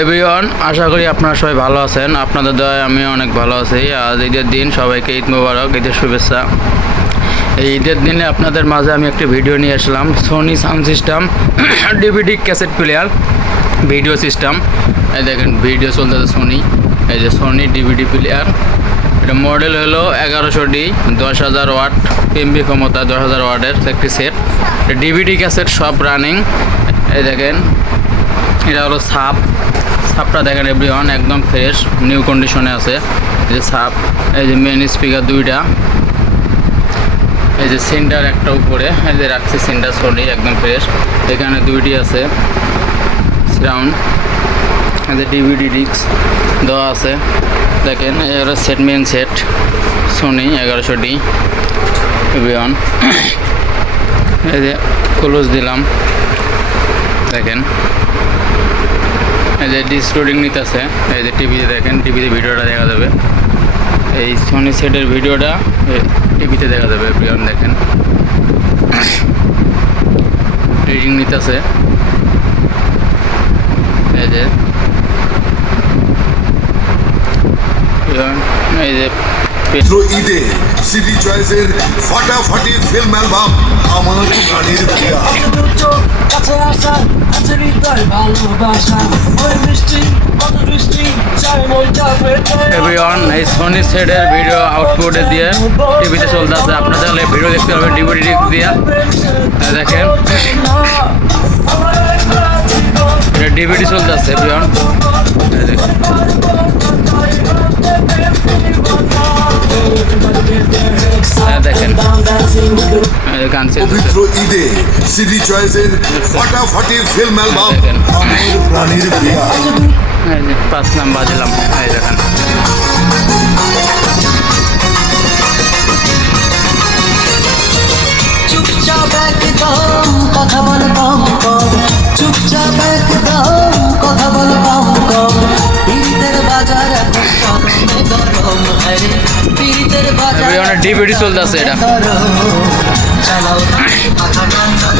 Everyone আশা করি আপনারা সবাই ভালো আছেন। আপনাদের দয়ায় আমি অনেক ভালো আছি। আজ ঈদের দিন, সবাইকে ঈদ মোবারক, ঈদের শুভেচ্ছা। এই ঈদের দিনে আপনাদের মাঝে আমি একটি ভিডিও নিয়ে আসলাম। Sony sound system DVD cassette player video system এই দেখেন ভিডিও চলতেছে সোনি এই যে সোনি ডিভিডি প্লেয়ার এটা মডেল হলো এগারোশো ডি দশ হাজার ওয়াট এমবি ক্ষমতা দশ হাজার ওয়াটের একটি সেট ডিভিডি ক্যাসেট সব রানিং এই দেখেন, এটা হলো সাপ। সাপটা দেখেন এভরিওয়ান একদম ফ্রেশ নিউ কন্ডিশনে আছে। এই যে সাপ এই যে মেন স্পিকার দুইটা। এই যে সেন্টার একটা উপরে, এই যে রাখছি সেন্টার সরি একদম ফ্রেশ এখানে দুইটি আছে সাউন্ড এই যে ডিভিডি ডিস্ক দেওয়া আছে। দেখেন, এই সেট মেন সেট সোনি এগারোশো ডি এভরিওয়ান এই যে ক্লোজ দিলাম। দেখেন। এই যে ডিসলোডিং নিতেছে, এই যে টিভিতে দেখেন টিভিতে ভিডিওটা দেখা যাবে। এই সোনি সেটের ভিডিওটা টিভিতে দেখা যাবে প্রিয়ন দেখেন। রিডিং নিতেছে। এই যে এই যে ঈদে সিডি চয়েসের ফাটাফাটি ফিল্ম অ্যালবাম আমার প্রাণীর প্রিয়া কাছে আসা আছে হৃদয় ভালোবাসা। ওই মিষ্টি কত দৃষ্টি চাই মনটা এভরিওয়ান এই সোনি সেটের ভিডিও আউটপুটে দিয়ে টিভিতে চলতেছে আপনারা তাহলে ভিডিও দেখতে পাবেন ডিভিডি দিয়ে। দেখেন। এটা ডিভিডি চলতেছে এভরিওয়ান দেখেন। দেখেন। এই যে গান পবিত্র ঈদে সিডি চয়েসের ফাটাফাটি ফিল্ম অ্যালবাম আমার প্রাণীর প্রিয়া পাঁচ নাম্বার দিলাম এই দেখেন। চুপচাপ একদম কথা বল কম কম। চুপচাপ একদম কথা বল কম ডিভিডি চলতেছে এটা।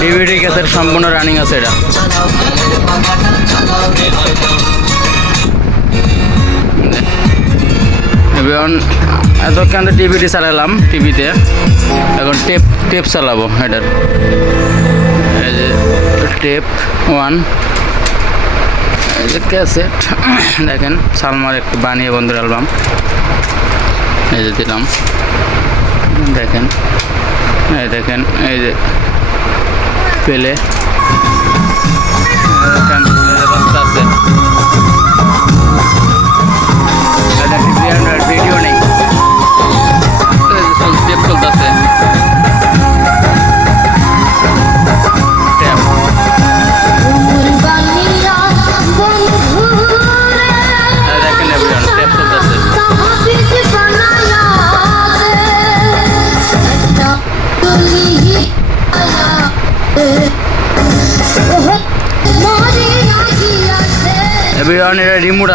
ডিভিডি ক্যাসেট সম্পূর্ণ রানিং আছে এটা। চালাও এতক্ষণ টিভিটি চালালাম টিভিতে এখন টেপ টেপ চালাবো এটার। টেপ ওয়ান এই যে ক্যাসেট দেখেন, সালমার একটু বানিয়ে বন্ধুর অ্যালবাম এই যে দিলাম। দেখেন। দেখেন এই যে পেলে।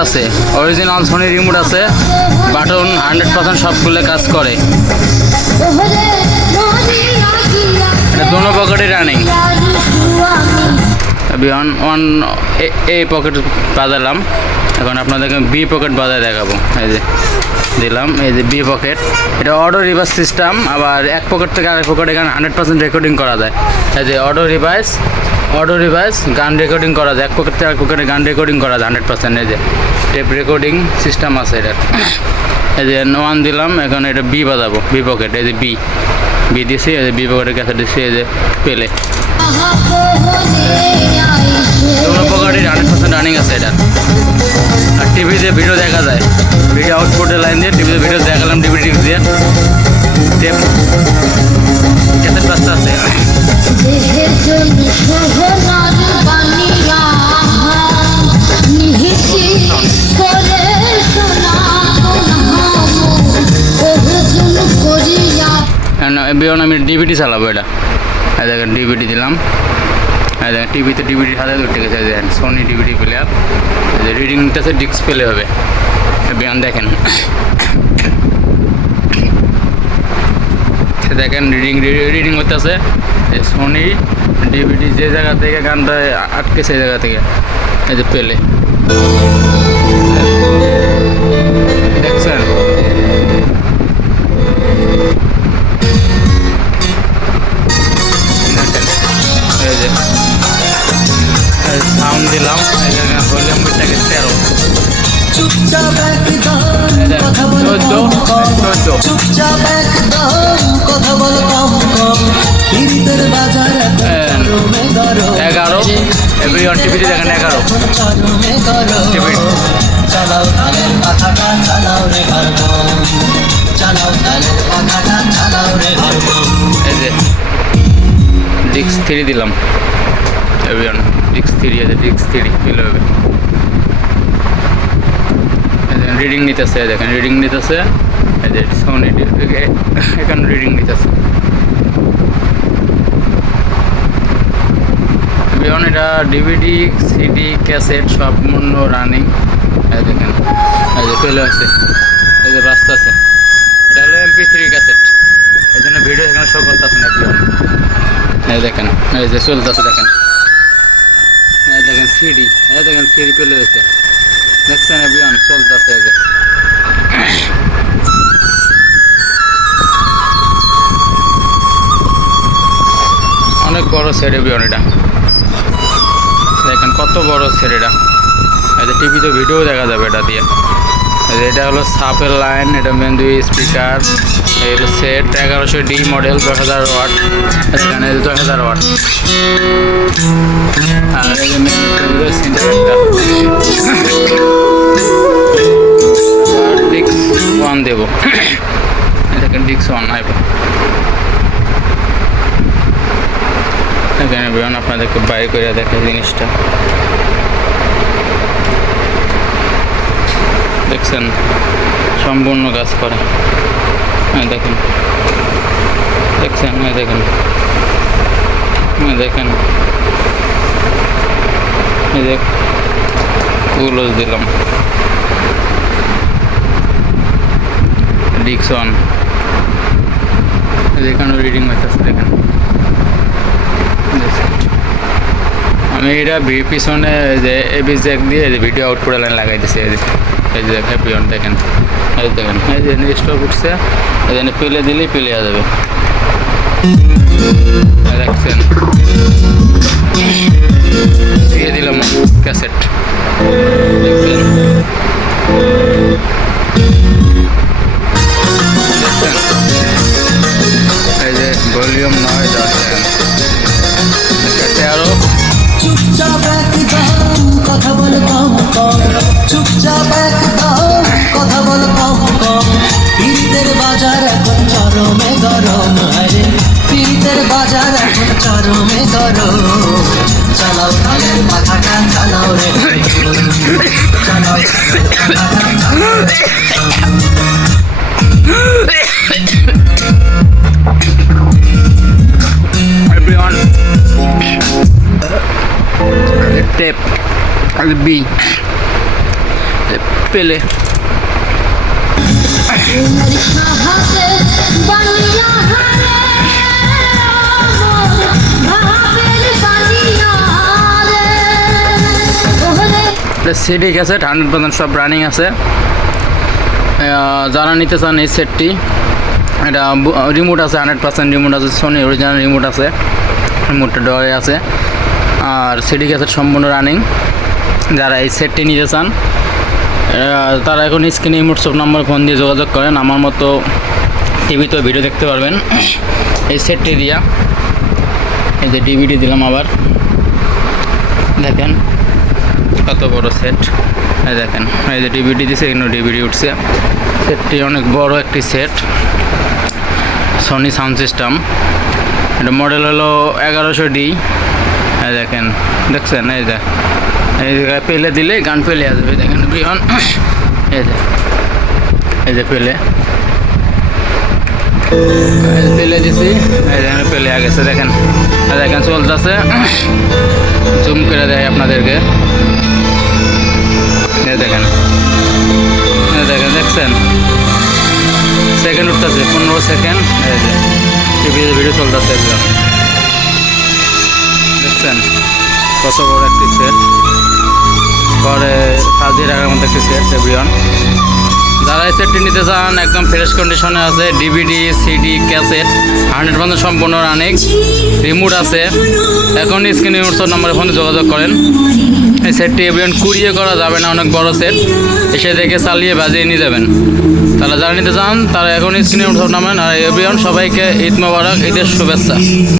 আছে। অরিজিনাল সোনি রিমোট আছে বাটন হান্ড্রেড পার্সেন্ট সবগুলো কাজ করে। এটা দোনো পকেটে রানিং এভরিওয়ান ওয়ান এই পকেট বাজালাম। এখন আপনাদেরকে বি পকেট বাজায় দেখাবো। এই যে দিলাম, এই যে বি পকেট এটা অটো রিভার্স সিস্টেম আবার এক পকেট থেকে আরেক পকেট এখানে হান্ড্রেড পার্সেন্ট রেকর্ডিং করা যায়। এই যে অটো রিভাইস অটো রিভাইস গান রেকর্ডিং করা যায়। এক পকেট আরেক পকেটে গান রেকর্ডিং করা যায় হান্ড্রেড পার্সেন্ট এই যে টেপ রেকর্ডিং সিস্টেম আছে এটা। এই যে নোয়ান দিলাম, এখন এটা বি বাজাবো বি পকেট এই যে বি বি দিছি, এই যে বি পকেটের কাছে দিছি, এই যে, পেলে। বিয়ন আমি ডিভিডি চালাবো এটা। দেখেন, ডিভিডি দিলাম। এই দেখেন, টিভিতে ডিভিডি হাতে উঠে গেছে দেখেন সোনি ডিভিডি প্লেয়ার রিডিং নিতেছে ডিস্ক প্লে হবে। বিয়ন দেখেন। দেখেন রিডিং রিডিং হতেছে সোনি ডিভিডি যে জায়গা থেকে গানটা আটকে সেই জায়গা থেকে। এই যে পেলে দেখছেন? বাজার এখন হ্যাঁ। চরমে গরম এগারো এভরি অন টিভিতে দেখেন এগারো টিভি। চালাও তালের মাথাটা চালাও রে চালাও তালের মাথাটা চালাও রে এই যে ডিক্স থ্রি দিলাম। এভরি অন ডিক্স থ্রি আছে ডিক্স থ্রি পেলে হবে। রিডিং নিতেছে দেখেন রিডিং নিতেছে। সোনি এখানে রিডিং নিতেছে। বিয়ন এটা ডিভিডি সিডি ক্যাসেট সব মূল্য রানিং দেখেন, এই যে পেলে আছে এই যে রাস্তা আছে। এটা হলো এমপি থ্রি ক্যাসেট এই জন্য ভিডিও এখানে শো করতেছে না এই দেখেন, এই যে চলতেছে দেখেন। দেখেন সিডি, এই দেখেন সিডি পেলে হয়েছে দেখছেন বিয়ন চলতেছে যে। অনেক বড় সেরে বিয়ন এটা। দেখেন কত বড় সেট এটা। এই যে টিভিতে ভিডিও দেখা যাবে এটা দিয়ে। এটা হলো সাপের লাইন, এটা মেন দুই স্পিকার সেট এগারোশো ডি মডেল দশ হাজার ওয়াট এখানে দশ হাজার ওয়াট আর ওয়ান দেবো। দেখেন ডিক্স ওয়ান আইব এখানে বেরোন, আপনাদেরকে বাই করে দেখে জিনিসটা। দেখছেন, সম্পূর্ণ কাজ করে দেখেন। দেখছেন? দেখেন। দেখেন। কুলোজ দিলাম। ডিক্সন এখানে রিডিং হইতেছে, দেখেন। এটা ভি পিছনে যে এবি জ্যাক দিয়ে ভিডিও আউটপুট লাইন লাগাই দিছি এই যে দেখেন পিয়ন দেখেন, এই দেখেন, এই যে স্টপ উঠছে যে পেলে দিলেই পেলে যাবে। দেখছেন। দিয়ে দিলাম ক্যাসেট দেখছেন? চরমে গরম চালাও তালের মাথাটা চালাও রে। Everyone টেপ বি পেলে হাতে হারে ওহরে সিডি ক্যাসেট হান্ড্রেড পার্সেন্ট সব রানিং আছে। যারা নিতে চান এই সেটটি এটা রিমোট আছে হান্ড্রেড পার্সেন্ট রিমোট আছে সোনি অরিজিনাল রিমোট আছে রিমোটটা ডয়ে আছে। আর সিডি ক্যাসেট সম্পূর্ণ রানিং যারা এই সেটটি নিতে চান তারা এখন স্ক্রিনে হোয়াটসঅ্যাপ নাম্বার ফোন দিয়ে যোগাযোগ করেন। আমার মতো টিভিতেও ভিডিও দেখতে পারবেন। এই সেটটি দিয়া। এই যে ডিভিডি দিলাম আবার। দেখেন। কত বড় সেট এই দেখেন, এই যে ডিভিডি দিছে এখানে ডিভিডি উঠছে। সেটটি অনেক বড় একটি সেট সনি সাউন্ড সিস্টেম এটা মডেল হলো এগারোশো ডি এই দেখেন, দেখছেন? এই যে, এই জায়গায় পেলে দিলে গান পেলে আসবে। দেখেন, বিহন। এই যে এই যে পেলে। পেলে দিছি। এই দেখেন, পেলে আ গেছে। দেখেন দেখেন, চলতেছে। জুম করে দেয় আপনাদেরকে। দেখেন। দেখেন, দেখছেন? সেকেন্ড উঠতেছে, পনেরো সেকেন্ড টিভিতে ভিডিও চলতেছে একদম। দেখছেন? কত বড় একটি সেট পরে টাকার মধ্যে একটি সেট এভরিওয়ান যারা এই সেটটি নিতে চান, একদম ফ্রেশ কন্ডিশনে আছে DVD CD cassette hundred percent সম্পূর্ণ রানিং রিমোট আছে। এখন স্ক্রিনে হোয়াটসঅ্যাপ নম্বরে ফোনে যোগাযোগ করেন। এই সেটটি এভরিওয়ান কুরিয়ে করা যাবে না, অনেক বড় সেট এসে দেখে চালিয়ে বাজিয়ে নিয়ে যাবেন। তারা যারা নিতে চান, তারা এখন স্ক্রিনে হোয়াটসঅ্যাপ নামেন আর এভরিওয়ান সবাইকে ঈদ মোবারক, ঈদের শুভেচ্ছা।